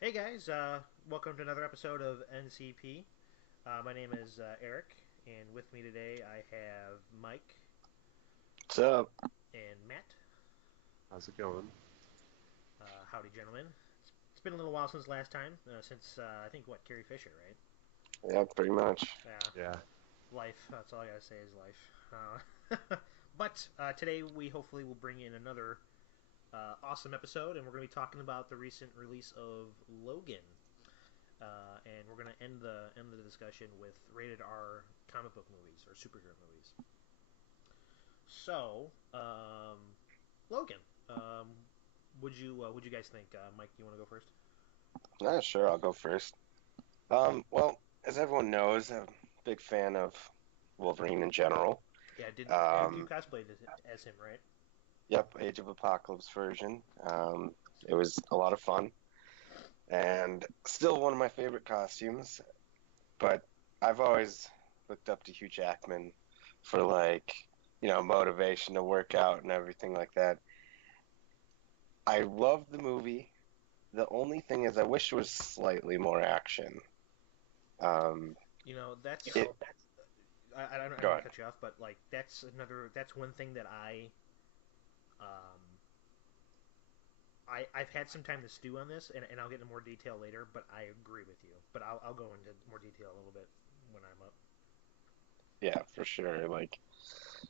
Hey guys, welcome to another episode of NCP. My name is Eric, and with me today I have Mike What's up? and Matt. How's it going? Howdy, gentlemen. It's been a little while since last time, since I think what Carrie Fisher, right? Yeah, pretty much. Yeah, Yeah. life. That's all I gotta say is life. But today we hopefully will bring in another awesome episode, and we're going to be talking about the recent release of Logan. And we're going to end the discussion with rated R comic book movies or superhero movies. So, Logan, would you guys think? Mike, you want to go first? Yeah, sure, I'll go first. Well, as everyone knows, I'm a big fan of Wolverine in general. Yeah, didn't you Um, cosplayed as him, right? yep, Age of Apocalypse version. It was a lot of fun and still one of my favorite costumes, but I've always looked up to Hugh Jackman for motivation to work out and everything like that. I love the movie. The only thing is I wish there was slightly more action. Um, You know, that's it, I don't Go want to ahead. cut you off, but like that's one thing that um I've had some time to stew on this, and I'll get into more detail later. But I agree with you. But I'll go into more detail a little bit when I'm up. Yeah, for sure.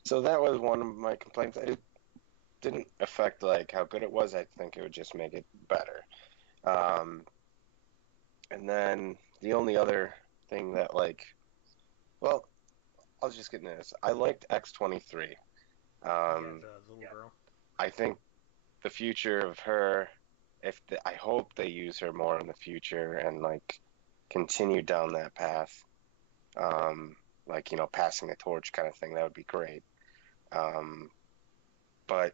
So that was one of my complaints. It didn't affect how good it was. I think it would just make it better. Um, and then the only other thing that well, I'll just get into this. I liked X-23. Yeah, Um, the little girl. I think the future of her, I hope they use her more in the future and continue down that path. Passing the torch kind of thing. That would be great. Um, but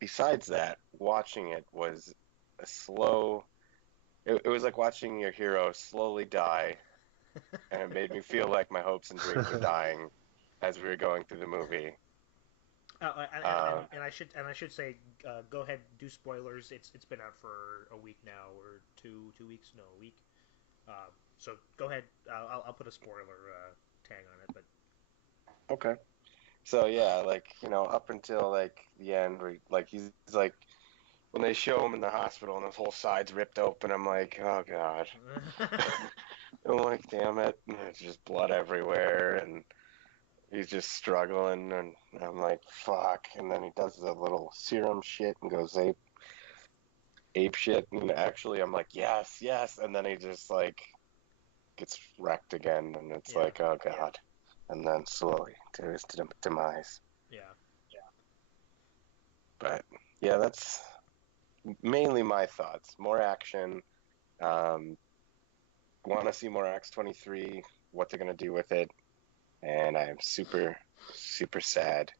besides that, watching it was a slow. It was like watching your hero slowly die, and it made me feel like my hopes and dreams were dying as we were going through the movie. Uh, And I should say, go ahead, do spoilers. It's been out for a week now, or two weeks, no, a week. So go ahead. I'll put a spoiler tag on it. But okay. So yeah, up until the end, where he's when they show him in the hospital and his whole side's ripped open, I'm like, oh god. I'm like, damn it, and it's just blood everywhere, and he's just struggling, and I'm like, fuck. And then he does the little serum shit and goes ape shit, and actually, I'm like, yes, yes. And then he just gets wrecked again, and it's yeah, like, oh god. And then slowly to his demise. yeah. But yeah, that's mainly my thoughts. More action. Um, Want to see more X-23. What they're gonna do with it, and I am super, super sad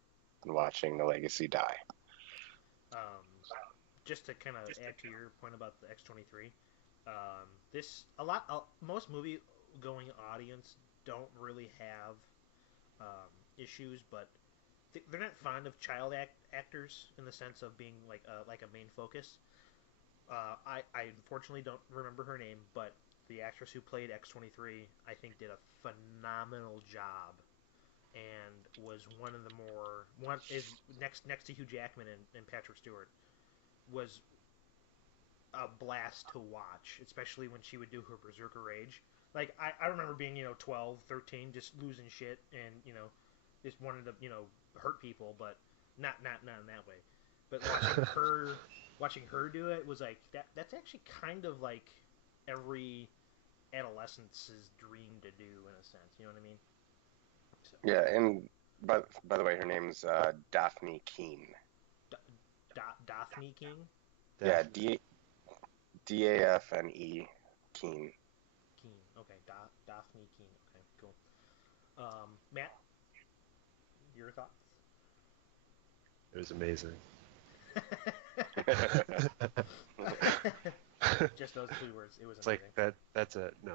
watching the legacy die. Um, just to kind of add to your point about the X-23, this a lot most movie going audience don't really have issues, but they're not fond of actors in the sense of being like a main focus. I unfortunately don't remember her name, but the actress who played X-23 I think did a phenomenal job and was one of the more one is next to Hugh Jackman and Patrick Stewart was a blast to watch, especially when she would do her berserker rage. Like I remember being 12, 13, just losing shit and just wanted to hurt people, but not in that way. But watching her do it was like that's actually kind of like every adolescent's dream to do in a sense. You know what I mean? So, Yeah, and by the way, her name's Daphne Keene. D- Daphne King, Yeah, Definitely. Dafne Keene. Keen. Okay, Daphne Keen. Okay, cool. Matt, your thoughts? It was amazing. Just those two words. It was It's like amazing. that's it. No.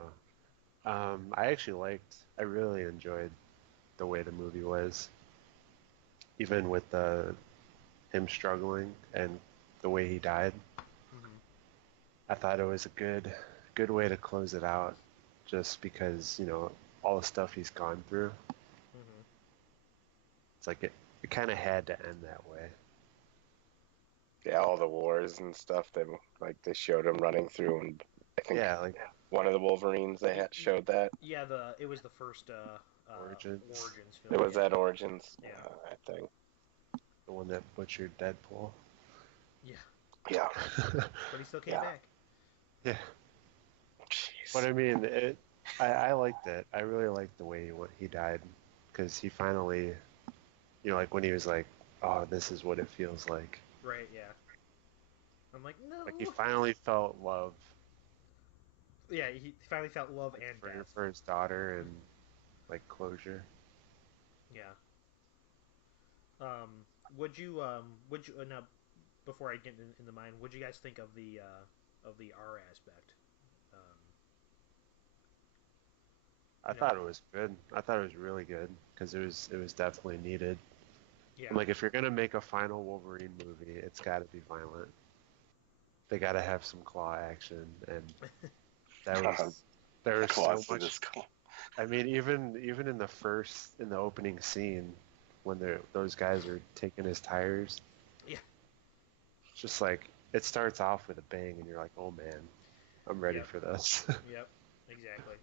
I really enjoyed the way the movie was, even with him struggling and the way he died. Mm-hmm. I thought it was a good way to close it out, just because all the stuff he's gone through. Hmm. It's like it kind of had to end that way. Yeah, all the wars and stuff that like they showed him running through, and I think Yeah, like one of the Wolverines they had showed that. Yeah, it was the first Origins, Origins It film. was Yeah, that Origins, yeah, I think. the one that butchered Deadpool. yeah. Yeah, But he still came yeah. back. Yeah, but Jeez. I mean, I liked it. I really liked the way he died, because he finally, like when he was like, "Oh, this is what it feels like." Right. Yeah. I'm like, Like he no. finally felt love, Yeah, he finally felt love like and for death. for his daughter, and like closure. Yeah. Um, would you now before I get in the mind, what do you guys think of the R aspect? Um, I you know, thought it was good. I thought it was really good because it was definitely needed. I'm yeah, like, if you're gonna make a final Wolverine movie, it's got to be violent. They got to have some claw action, and that God, was there was so claws to much. this skull. I mean, even in the opening scene, when those guys are taking his tires, yeah, it's just like it starts off with a bang, and you're like, oh man, I'm ready yep, for this. yep, exactly.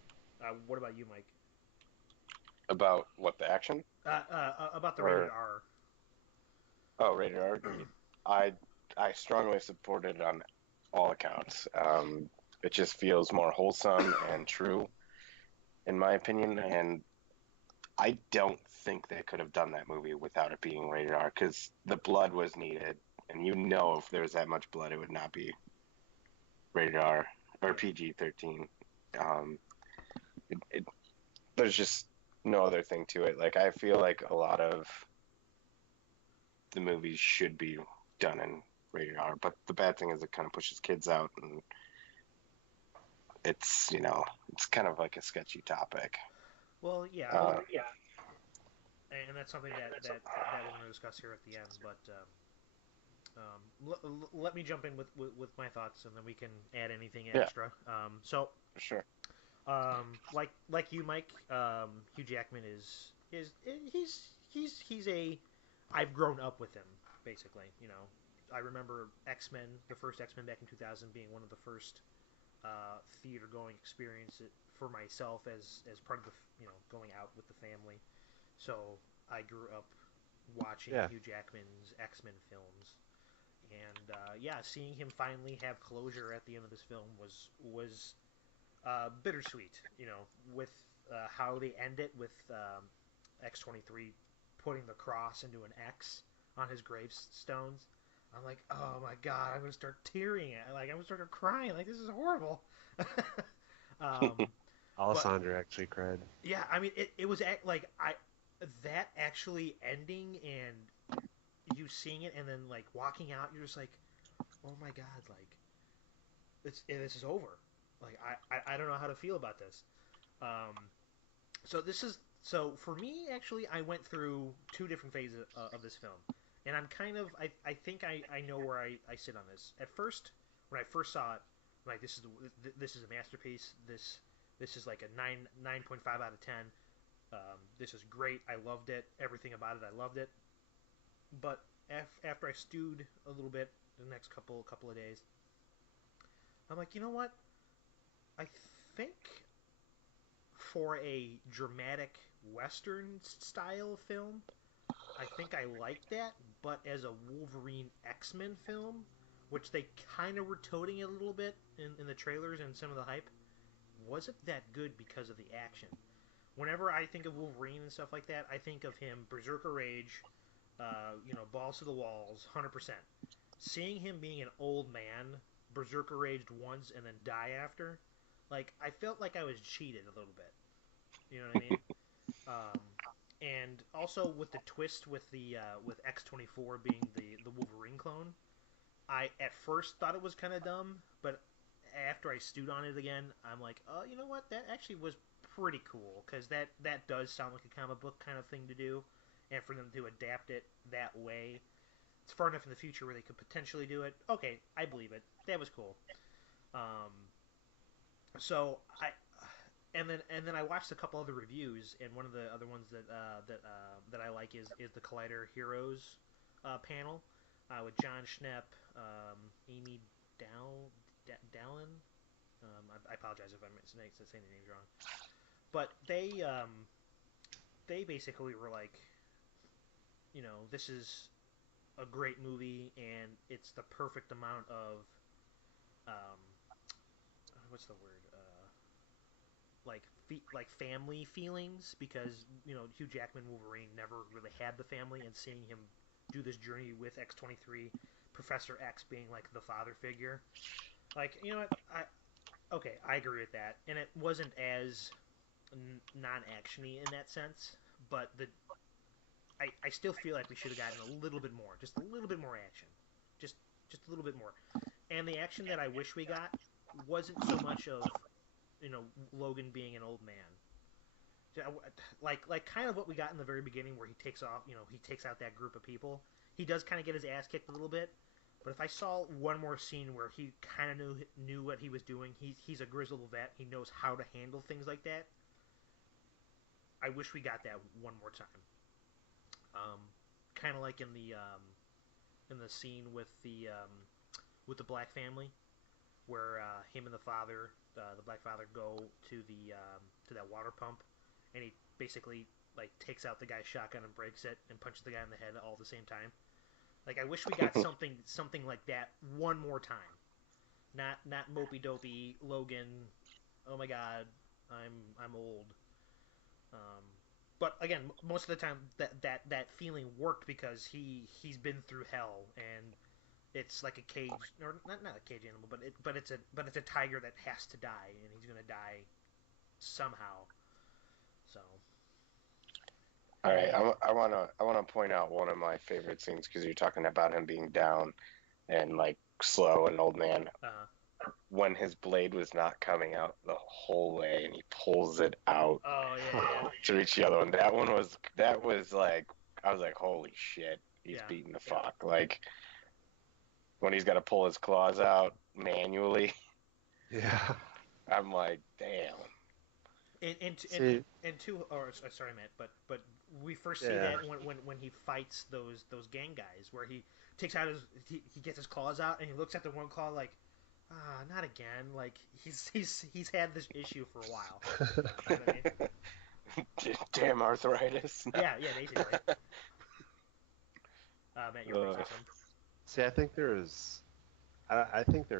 What about you, Mike? About what, the action About the rated or R. rated R? I I strongly support it on all accounts. It just feels more wholesome and true, in my opinion. And I don't think they could have done that movie without it being rated R because the blood was needed, and if there was that much blood, it would not be rated R or Yeah, PG-13. Um, there's just no other thing to it. Like I feel like a lot of the movies should be done in rated R, but the bad thing is it kind of pushes kids out, and it's kind of like a sketchy topic. well, yeah, I mean, Uh, and that's something that we're going to discuss here at the end. But let me jump in with my thoughts, and then we can add anything yeah, extra. So for sure. like you, Mike, Hugh Jackman is he's a I've grown up with him basically. You know, I remember X Men, the first X Men back in 2000, being one of the first theater going experience for myself as part of the going out with the family. So I grew up watching Yeah, Hugh Jackman's X Men films, and yeah, seeing him finally have closure at the end of this film was bittersweet. You know, with how they end it with X-23 putting the cross into an X on his gravestones. I'm like, oh my god, I'm gonna start tearing. Like I'm gonna start crying. Like this is horrible. um, but Alessandra actually cried. yeah, I mean, it was like I that actually ending and you seeing it and then like walking out, you're just like, oh my god, like this is over. Like I don't know how to feel about this. Um, so for me, actually, I went through two different phases of this film, and I'm kind of I think I know where I sit on this. At first, when I first saw it, I'm like this is a masterpiece. This is like a 9.5 out of 10. This is great. I loved it. Everything about it, I loved it. But after I stewed a little bit the next couple of days, I'm like, you know what? I think for a dramatic Western style film, I think I like that. But as a Wolverine X Men film, which they kind of were toting a little bit in the trailers and some of the hype, wasn't that good because of the action. Whenever I think of Wolverine and stuff like that, I think of him Berserker Rage, balls to the walls, 100%. Seeing him being an old man, Berserker Raged once and then die after, like I felt like I was cheated a little bit. You know what I mean? Um, and also with the twist with X-24 being the Wolverine clone, I at first thought it was kind of dumb, but after I stewed on it again, I'm like, oh, you know what? That actually was pretty cool because that does sound like a comic book kind of thing to do, and for them to adapt it that way, it's far enough in the future where they could potentially do it. Okay, I believe it. That was cool. Um, so I and then I watched a couple other reviews, and one of the other ones that I like is the Collider Heroes panel with John Schnepp, Amy Dallin. I apologize if I'm saying the names wrong, but they basically were like, this is a great movie, and it's the perfect amount of um, what's the word like like family feelings, because Hugh Jackman Wolverine never really had the family, and seeing him do this journey with X-23, Professor X being like the father figure, like, what, I agree with that, and it wasn't as non-actiony in that sense, but I still feel like we should have gotten a little bit more, just a little bit more action, just just a little bit more. And the action that I wish we got wasn't so much of Logan being an old man, like kind of what we got in the very beginning, where he takes off, he takes out that group of people. He does kind of get his ass kicked a little bit, but if I saw one more scene where he kind of knew what he was doing, he's a grizzled vet. He knows how to handle things like that. I wish we got that one more time. Um, Kind of like in the scene with the black family, where him and the black father, go to that water pump, and he basically like takes out the guy's shotgun and breaks it and punches the guy in the head all at the same time. Like, I wish we got something like that one more time. Not mopey dopey Logan. Oh my God, I'm old. Um, but again, most of the time that feeling worked because he's been through hell, and it's like a cage, or not a cage animal, but it's a tiger that has to die, and he's gonna die somehow. So All right, I wanna point out one of my favorite scenes because you're talking about him being down and like slow and old man. uh, When his blade was not coming out the whole way and he pulls it out oh yeah, to reach the other one. That was like, I was like, holy shit, he's yeah, beating the yeah, fuck. Like when he's got to pull his claws out manually, Yeah. I'm like, damn. and and and, See, and two, or sorry, Matt, but we first see yeah. that when he fights those gang guys, where takes out he gets his claws out, and he looks at the one claw like, not again. Like, he's had this issue for a while. You know what I mean? Damn arthritis. Yeah, yeah, basically. Matt, you're uh, saying something. See, I think there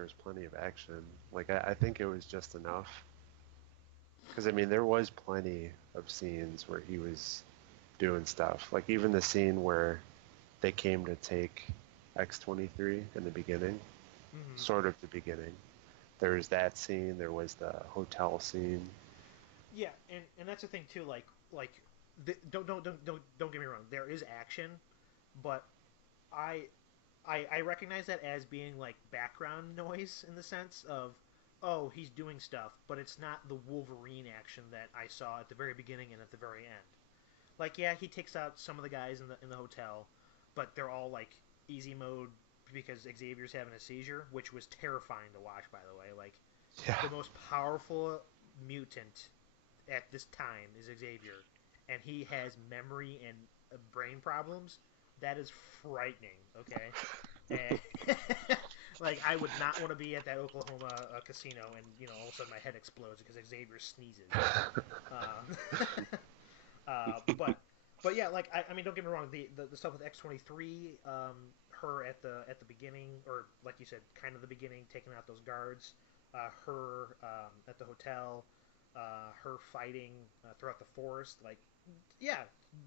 was plenty of action. Like, I think it was just enough. Because, I mean, there was plenty of scenes where he was doing stuff. Like, even the scene where they came to take X-23 in the beginning, Mm-hmm. sort of the beginning. There was that scene, there was the hotel scene. Yeah, and that's the thing too. Like, don't get me wrong. There is action, but I I recognize that as being like background noise, in the sense of, oh, he's doing stuff, but it's not the Wolverine action that I saw at the very beginning and at the very end. Like, yeah, he takes out some of the guys in the hotel, but they're all like easy mode because Xavier's having a seizure, which was terrifying to watch, by the way. Like, Yeah. the most powerful mutant at this time is Xavier, and he has memory and brain problems. That is frightening. Okay, and like, I would not want to be at that Oklahoma casino, and all of a sudden my head explodes because Xavier sneezes. Um, but yeah, like, I mean, don't get me wrong. The stuff with X-23, her at the beginning, or like you said, kind of the beginning, taking out those guards, her at the hotel, her fighting throughout the forest, like, yeah,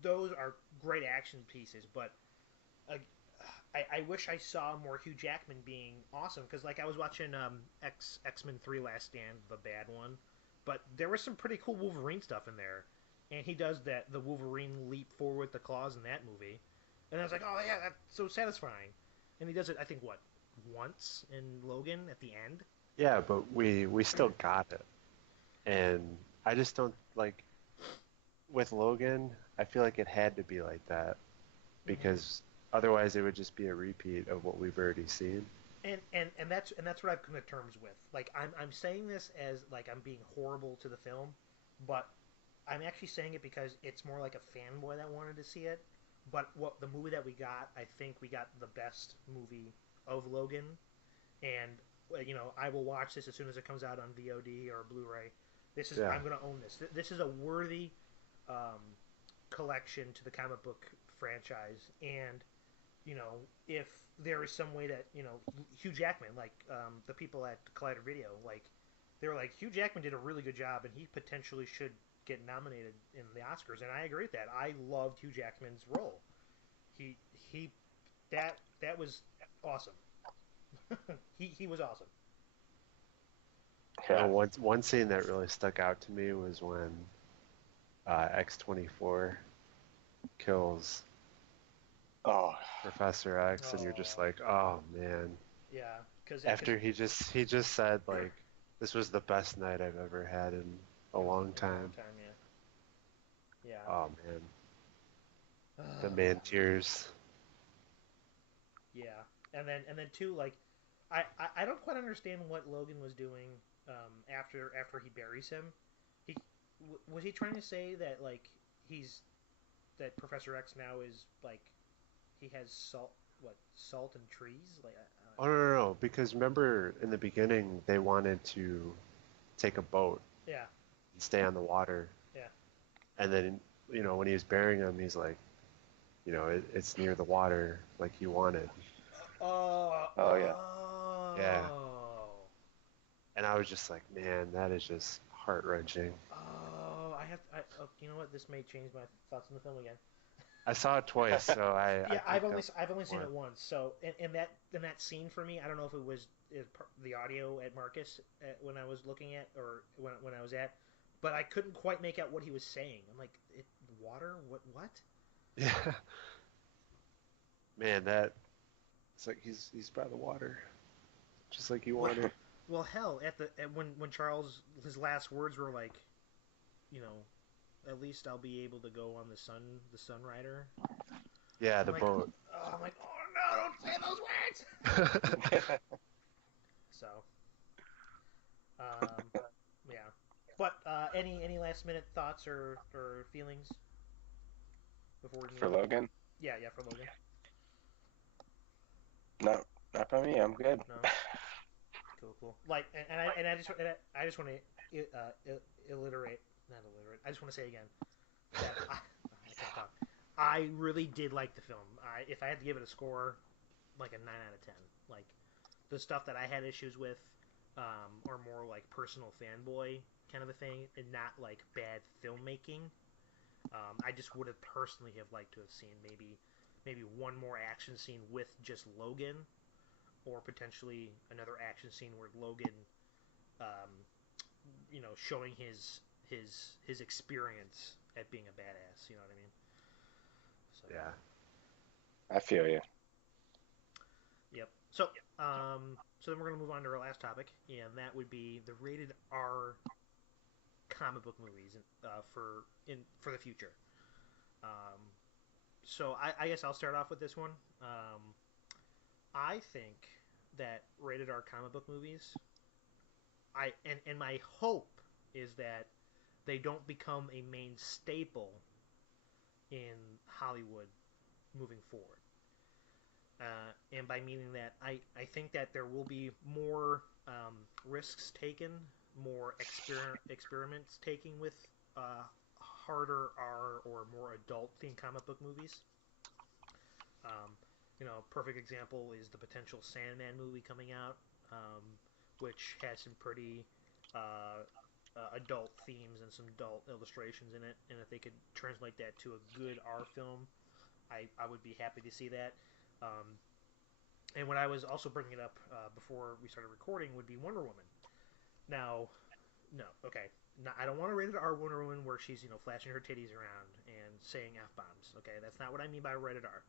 those are great action pieces. But uh, I wish I saw more Hugh Jackman being awesome, because like I was watching X-Men 3: Last Stand, the bad one, but there was some pretty cool Wolverine stuff in there, and he does the Wolverine leap forward with the claws in that movie, and I was like, oh yeah, that's so satisfying, and he does it, I think, what, once in Logan at the end. Yeah, but we still got it. And I just don't like with Logan, I feel like it had to be like that Mm-hmm. because otherwise it would just be a repeat of what we've already seen. and that's what I've come to terms with. Like I'm saying this as like I'm being horrible to the film, but I'm actually saying it because it's more like a fanboy that wanted to see it. But what the movie that we got, I think we got the best movie of Logan, and I will watch this as soon as it comes out on VOD or Blu-ray. Yeah. I'm gonna own this. This is a worthy um, collection to the comic book franchise, and if there is some way that Hugh Jackman, like the people at Collider Video, like they were like Hugh Jackman did a really good job, and he potentially should get nominated in the Oscars, and I agree with that. I loved Hugh Jackman's role. He he that was awesome. He was awesome. You know, Yeah. one scene that really stuck out to me was when X-24 kills Oh, Professor X, and you're just Oh like, oh man. yeah, because After he just said like, this was the best night I've ever had in a long in a long time. time, yeah, Oh man, yeah. the Oh man man, tears. yeah. And then too, like I don't quite understand what Logan was doing after he buries him. He was he trying to say that like he's that Professor X now is like he has salt and trees like Oh no, no, no, because remember in the beginning they wanted to take a boat yeah, and stay on the water, yeah. and then when he was burying him, he's like, it's near the water, like you wanted. oh yeah. Yeah, Oh, and I was just like, man, that is just heart wrenching. oh, you know what? This may change my thoughts on the film again. I saw it twice, so I Yeah, I've picked only up I've only seen more. it once. So in that scene for me, I don't know if it was the audio at Marcus when I was looking at or when I was at, but I couldn't quite make out what he was saying. I'm like, water? What? Yeah, man, that it's like he's by the water, just like you Well, wanted. well, hell, when Charles his last words were like, you know, at least I'll be able to go on the Sun Rider. Yeah, I'm the like, boat. oh no, don't say those words. So, um, yeah. But any last minute thoughts or feelings before we move For on? Logan? Yeah, for Logan. No, not by me. I'm good. No, cool. Like, and I just want to illiterate, not illiterate. I just want to say again that I can't talk. I really did like the film. If I had to give it a score, like a 9 out of 10. Like the stuff that I had issues with, or more like personal fanboy kind of a thing, and not like bad filmmaking. I just would have personally have liked to have seen maybe one more action scene with just Logan, or potentially another action scene where Logan, um, showing his experience at being a badass. You know what I mean? So Yeah. I feel you. yep. So then we're gonna move on to our last topic, and that would be the rated R comic book movies for the future. Um, so I guess I'll start off with this one. I think that rated R comic book movies, and my hope is that they don't become a main staple in Hollywood moving forward. And by meaning that, I think that there will be more risks taken, more experiments taken with harder R or more adult themed comic book movies. Um, perfect example is the potential Sandman movie coming out, um, which has some pretty adult themes and some adult illustrations in it. And if they could translate that to a good R film, I would be happy to see that. And what I was also bringing it up before we started recording would be Wonder Woman. Now, no, okay, no, I don't want to rated R Wonder Woman where she's flashing her titties around and saying f bombs. Okay, that's not what I mean by rated R.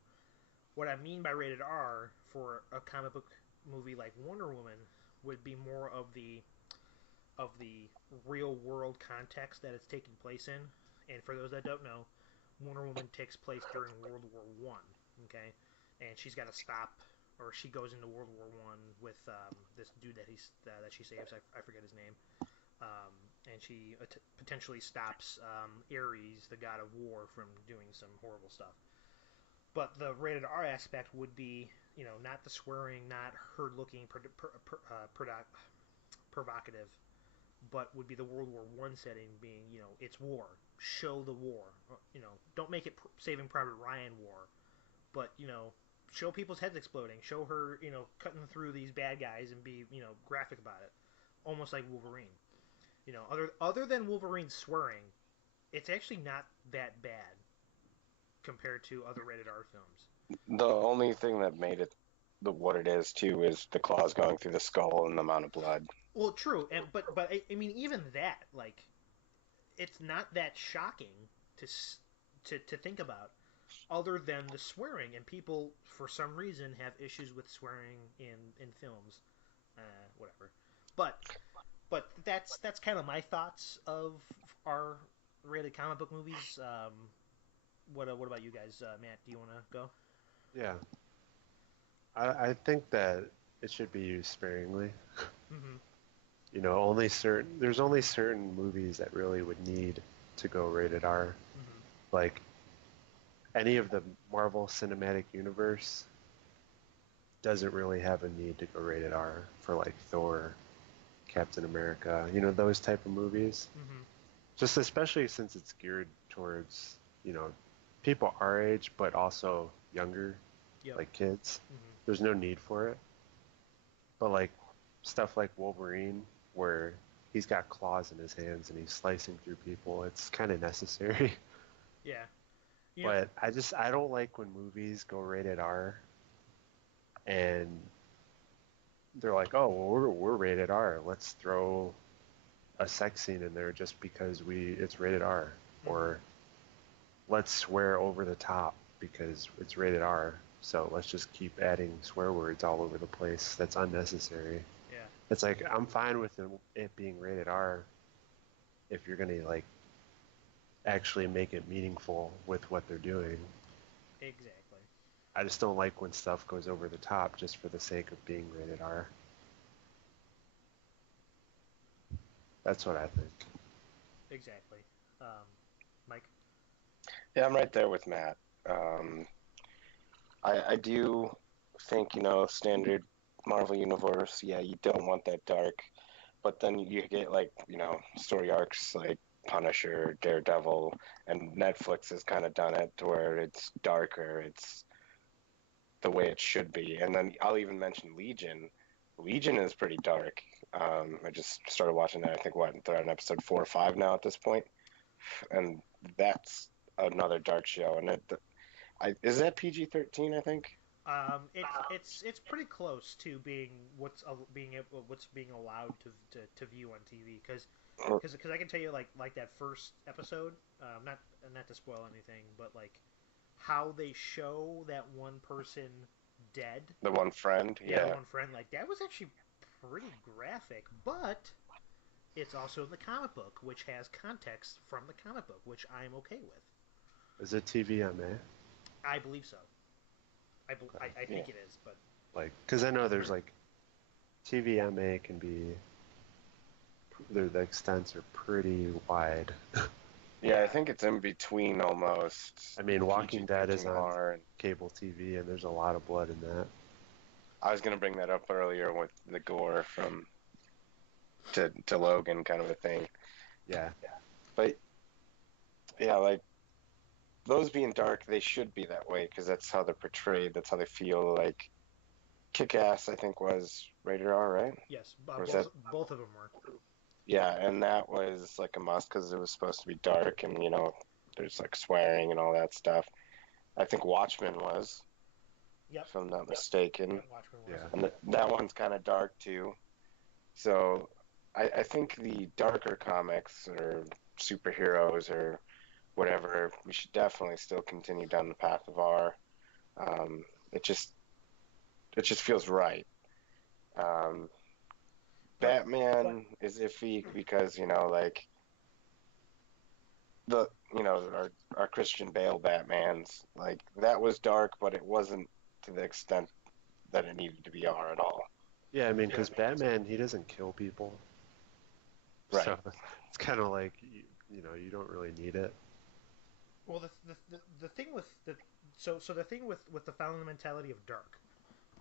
What I mean by rated R for a comic book movie like Wonder Woman would be more of the real world context that it's taking place in. And for those that don't know, Wonder Woman takes place during World War One. Okay, and she's got to stop or she goes into World War I with this dude that she saves. I forget his name. And she potentially stops Ares, the god of war, from doing some horrible stuff. But the rated R aspect would be, not the swearing, not her looking provocative, but would be the World War I setting being, it's war. Show the war. Don't make it Saving Private Ryan war, but, show people's heads exploding. Show her, cutting through these bad guys and be, graphic about it. Almost like Wolverine. Other than Wolverine swearing, it's actually not that bad compared to other rated R films. The only thing that made it what it is too is the claws going through the skull and the amount of blood. Well, true, but I mean, even that, like, it's not that shocking to to think about, other than the swearing, and people for some reason have issues with swearing in films, whatever. But that's kind of my thoughts of our rated comic book movies. What about you guys, Matt? Do you want to go? Yeah, I think that it should be used sparingly. Mm-hmm. There's only certain movies that really would need to go rated R. Mm-hmm. Like any of the Marvel Cinematic Universe doesn't really have a need to go rated R for like Thor, Captain America, those type of movies. Mm-hmm. Just especially since it's geared towards, people our age, but also younger, Yep. like kids. Mm-hmm. There's no need for it. But like stuff like Wolverine, where he's got claws in his hands and he's slicing through people, it's kind of necessary. Yeah. You know. But I don't like when movies go rated R and they're like, oh, well, we're rated R. Let's throw a sex scene in there just because it's rated R, Mm-hmm. or let's swear over the top because it's rated R. So let's just keep adding swear words all over the place. That's unnecessary. Yeah. It's like I'm fine with it being rated R if you're gonna like actually make it meaningful with what they're doing. Exactly. I just don't like when stuff goes over the top just for the sake of being rated R. That's what I think. Exactly. Um, Mike. Yeah, I'm right there with Matt. Um, I do think, standard Marvel Universe, yeah, you don't want that dark. But then you get, like, story arcs like Punisher, Daredevil, and Netflix has kind of done it to where it's darker. It's the way it should be. And then I'll even mention Legion. Legion is pretty dark. I just started watching that. I think they're on episode 4 or 5 now at this point, and that's another dark show. And is that PG-13? I think. It's pretty close to being what's being allowed to view on TV, because I can tell you, like that first episode, not to spoil anything, but like how they show that one person dead. The one friend, Yeah, the yeah. one friend, like, that was actually pretty graphic, but it's also in the comic book, which has context from the comic book, which I'm okay with. Is it TVMA? I believe so. I Yeah. think it is, but Like, because I know there's like TVMA can be the extents are pretty wide. Yeah, I think it's in between almost I mean, Walking Dead is PG-13 on horror. And cable TV, and there's a lot of blood in that. I was gonna bring that up earlier with the gore from to Logan kind of a thing. Yeah, But yeah, like those being dark, they should be that way because that's how they're portrayed. That's how they feel. Like Kick-Ass, I think was rated R, right? yes, Or was that? both of them were. Yeah, and that was like a must because it was supposed to be dark and there's like swearing and all that stuff. I think Watchmen was, Yep. if I'm not mistaken, Yep. Watchmen was. yeah. and that one's kind of dark too. So I think the darker comics or superheroes or whatever, we should definitely still continue down the path of R. Um, it just feels right. Um, But Batman is iffy because like the our Christian Bale Batman's like that was dark, but it wasn't to the extent that it needed to be R at all. Yeah, I mean, Yeah. because Batman, he doesn't kill people, Right. so it's kind of like you don't really need it. Well, the thing with the thing with the founding mentality of dark.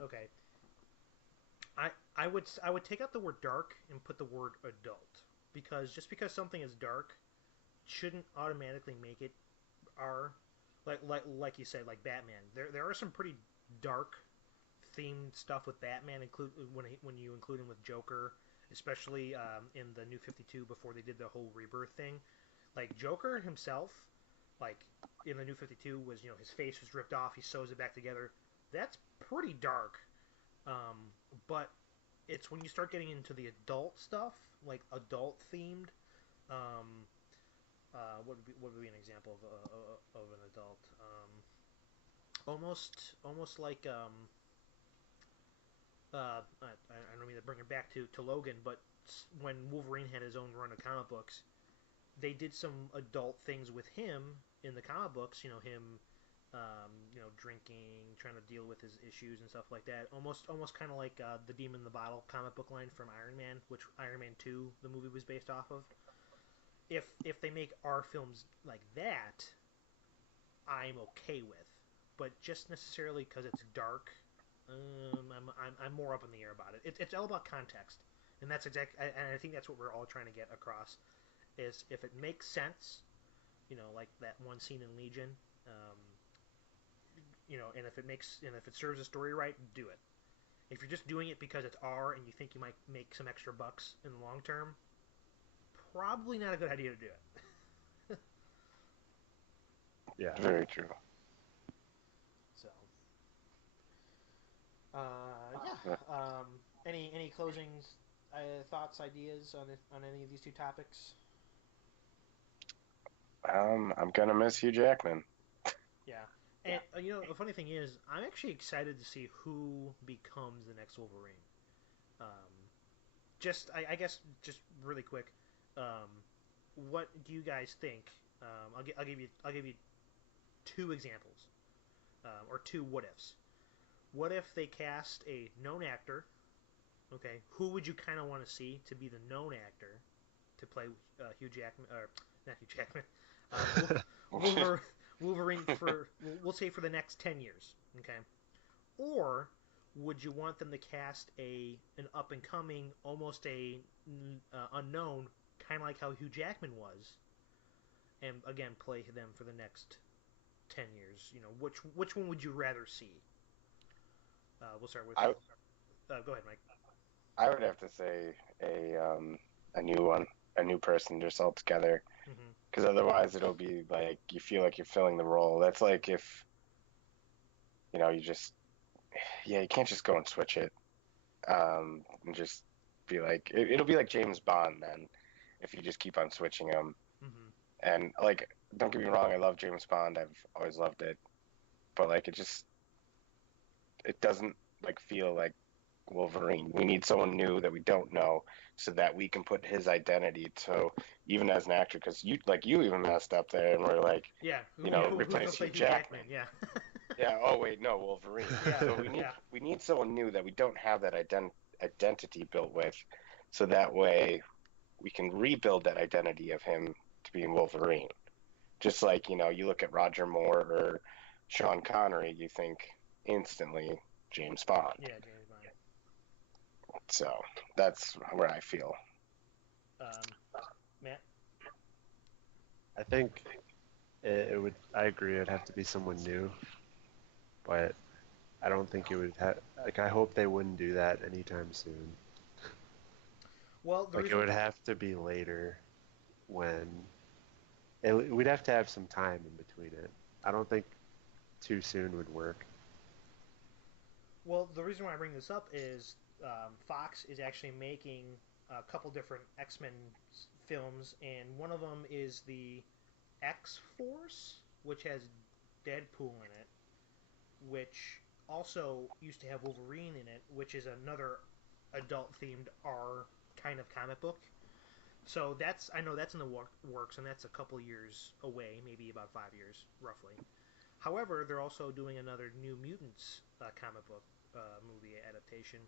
Okay, I would take out the word dark and put the word adult, because just because something is dark shouldn't automatically make it R. Like you said, like Batman. There are some pretty dark themed stuff with Batman, include when you include him with Joker, especially in the New 52 before they did the whole rebirth thing. Like Joker himself, like in the New 52 was, his face was ripped off, he sews it back together. That's pretty dark. But it's when you start getting into the adult stuff, like adult themed. Um, what would be an example of an adult? Almost like I don't mean to bring it back to Logan, but when Wolverine had his own run of comic books, they did some adult things with him in the comic books. Him, drinking, trying to deal with his issues and stuff like that. Almost kind of like the Demon in the Bottle comic book line from Iron Man, which Iron Man 2, the movie, was based off of. If they make R films like that, I'm okay with. But just necessarily because it's dark, I'm more up in the air about it. It's all about context, and and I think that's what we're all trying to get across. Is if it makes sense, like that one scene in Legion, um, and if it serves the story right, do it. If you're just doing it because it's R and you think you might make some extra bucks in the long term, probably not a good idea to do it. Yeah. Very true. So, yeah. Any closing thoughts, ideas on any of these two topics? I'm gonna miss Hugh Jackman. Yeah. And the funny thing is, I'm actually excited to see who becomes the next Wolverine. Um, I guess, just really quick, um, what do you guys think? I'll give you two examples, or two what ifs. What if they cast a known actor? Okay, who would you kind of want to see to be the known actor to play Hugh Jackman, or not Hugh Jackman, Wolverine, Wolverine for, we'll say, for the next 10 years? Okay, or would you want them to cast an up and coming, almost a unknown, kind of like how Hugh Jackman was, and again play them for the next 10 years? Which one would you rather see? We'll start with. I Go ahead, Mike. I would have to say a new one, a new person just altogether, Mm-hmm. because otherwise it'll be like you feel like you're filling the role. That's like if you just you can't just go and switch it, and just be like it'll be like James Bond then if you just keep on switching him. Mm-hmm. And like, don't get me wrong, I love James Bond. I've always loved it, but like it doesn't like feel like Wolverine. We need someone new that we don't know, so that we can put his identity. So even as an actor, because you even messed up there and were like, Yeah, who's replace gonna play Hugh Hugh Jackman. Jackman? Yeah. Yeah. Oh wait, no, Wolverine. Yeah, So yeah. we need someone new that we don't have that identity built with, so that way we can rebuild that identity of him to being Wolverine. Just like you look at Roger Moore or Sean Connery, you think instantly James Bond. Yeah, James Bond. So that's where I feel. Matt. I think it would. I agree. It'd have to be someone new, but I don't think it would have. Like, I hope they wouldn't do that anytime soon. Well, Like, it would have to be later when we'd have to have some time in between it. I don't think too soon would work. Well, the reason why I bring this up is Fox is actually making a couple different X-Men films, and one of them is the X-Force, which has Deadpool in it, which also used to have Wolverine in it, which is another adult-themed R kind of comic book. So I know that's in the works, and that's a couple years away, maybe about 5 years, roughly. However, they're also doing another New Mutants comic book movie adaptation,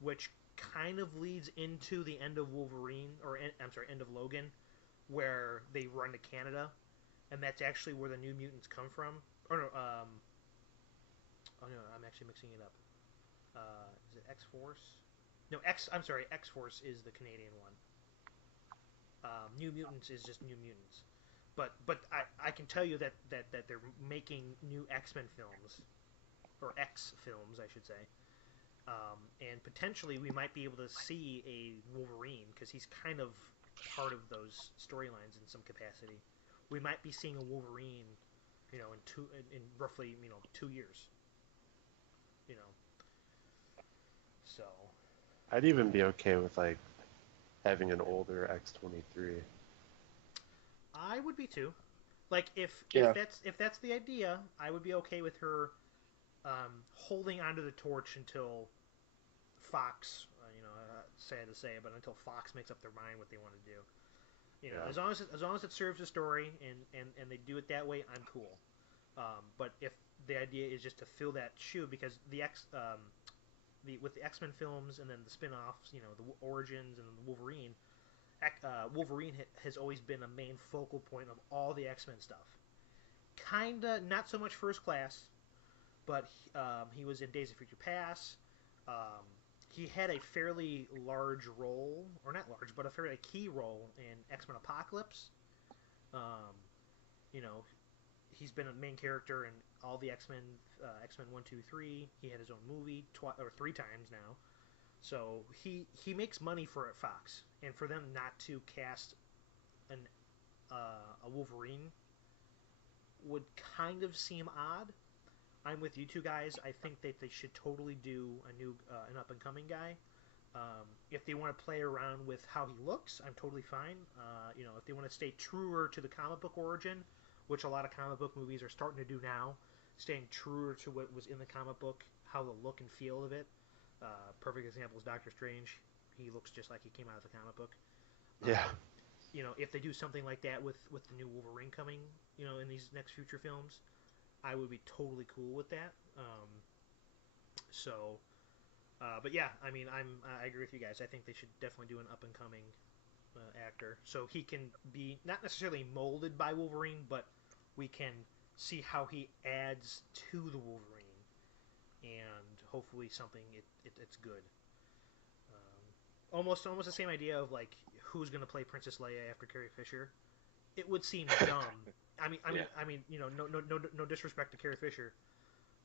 which kind of leads into the end of Wolverine, or I'm sorry, end of Logan, where they run to Canada, and that's actually where the New Mutants come from. Or no, oh no, I'm actually mixing it up. Is it X Force? No, X. I'm sorry, X Force is the Canadian one. New Mutants is just New Mutants. But I can tell you that they're making new X-Men films, or X films, I should say. And potentially we might be able to see a Wolverine because he's kind of part of those storylines in some capacity. We might be seeing a Wolverine, in roughly 2 years. You know, so I'd even be okay with like having an older X-23. I would be too. Like Yeah. if that's the idea, I would be okay with her holding onto the torch until Fox, sad to say, but until Fox makes up their mind what they want to do. Yeah. As long as it serves the story and they do it that way, I'm cool. But if the idea is just to fill that shoe, because with the X-Men films and then the spin-offs, the origins and the Wolverine, Wolverine has always been a main focal point of all the X-Men stuff. Kinda not so much First Class, but he was in Days of Future Past. Um, he had a fairly large role, or not large, but a fairly key role in X-Men Apocalypse. Um, you know, he's been a main character in all the X-Men, X-Men 1, 2, 3. He had his own movie or 3 times now. So he makes money for Fox, and for them not to cast an a Wolverine would kind of seem odd. I'm with you two guys. I think that they should totally do an up and coming guy. If they want to play around with how he looks, I'm totally fine. If they want to stay truer to the comic book origin, which a lot of comic book movies are starting to do now, staying truer to what was in the comic book, how the look and feel of it. Perfect example is Doctor Strange. He looks just like he came out of the comic book. Yeah. If they do something like that with the new Wolverine coming, in these next future films, I would be totally cool with that. But yeah, I mean, I agree with you guys. I think they should definitely do an up and coming actor, so he can be not necessarily molded by Wolverine, but we can see how he adds to the Wolverine, and hopefully something it's good. Almost the same idea of like who's going to play Princess Leia after Carrie Fisher. It would seem dumb. No disrespect to Carrie Fisher,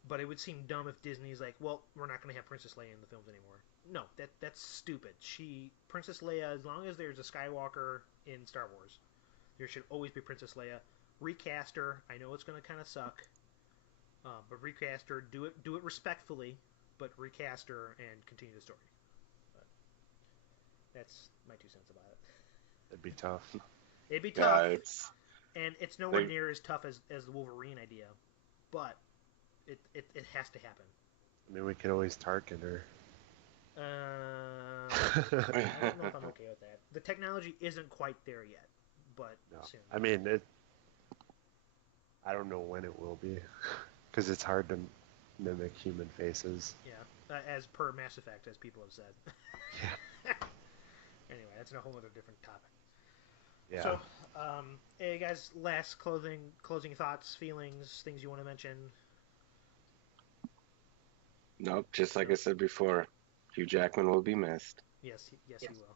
but it would seem dumb if Disney's like, well, we're not going to have Princess Leia in the films anymore. No, that's stupid. Princess Leia, as long as there's a Skywalker in Star Wars, there should always be Princess Leia. Recast her. I know it's going to kind of suck, but recast her. Do it respectfully, but recast her and continue the story. But that's my 2 cents about it. It'd be tough. It'd be tough, Yeah, and it's nowhere near as tough as the Wolverine idea, but it has to happen. I mean, we could always Tarkin her. I don't know if I'm okay with that. The technology isn't quite there yet, but No. soon. I mean, I don't know when it will be, because it's hard to mimic human faces. Yeah, as per Mass Effect, as people have said. Yeah. Anyway, that's a whole other different topic. Yeah. So, hey guys, last closing thoughts, feelings, things you want to mention. Nope, just like I said before, Hugh Jackman will be missed. Yes, he will.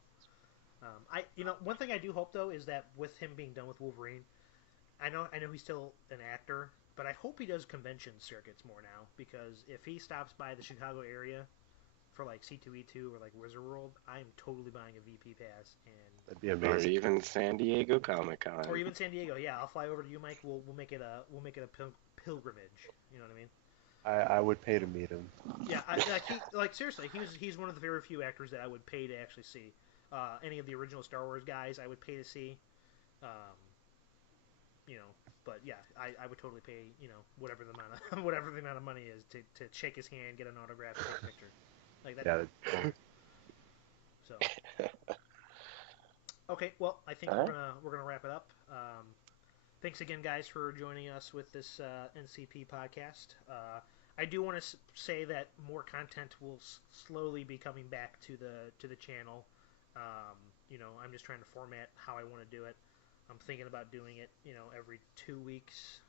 One thing I do hope though is that with him being done with Wolverine, I know he's still an actor, but I hope he does convention circuits more now, because if he stops by the Chicago area for like C2E2 or like Wizard World, I'm totally buying a VP pass, and That'd be Or amazing. even San Diego Comic-Con. or even San Diego. Yeah, I'll fly over to you, Mike. We'll make it a pilgrimage. You know what I mean? I would pay to meet him. Yeah, seriously, he's one of the very few actors that I would pay to actually see. Any of the original Star Wars guys, I would pay to see. Um, but yeah, I would totally pay whatever the amount of money is to shake his hand, get an autograph, and take a picture. Like that. Yeah. Cool. So. Okay, well, I think All we're gonna wrap it up. Thanks again, guys, for joining us with this NCP podcast. I do want to say that more content will slowly be coming back to the channel. You know, I'm just trying to format how I want to do it. I'm thinking about doing it, you know, every 2 weeks.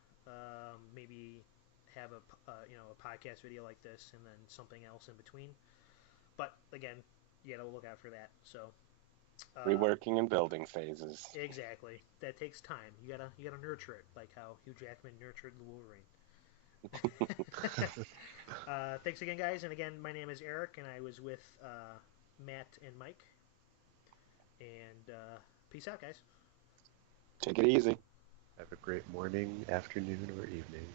Maybe have a podcast video like this and then something else in between. But again, you gotta look out for that. So Reworking and building phases. exactly, that takes time. You gotta nurture it, like how Hugh Jackman nurtured the Wolverine. Thanks again, guys. And again, my name is Eric, and I was with Matt and Mike. And peace out, guys. Take it easy. Have a great morning, afternoon, or evening.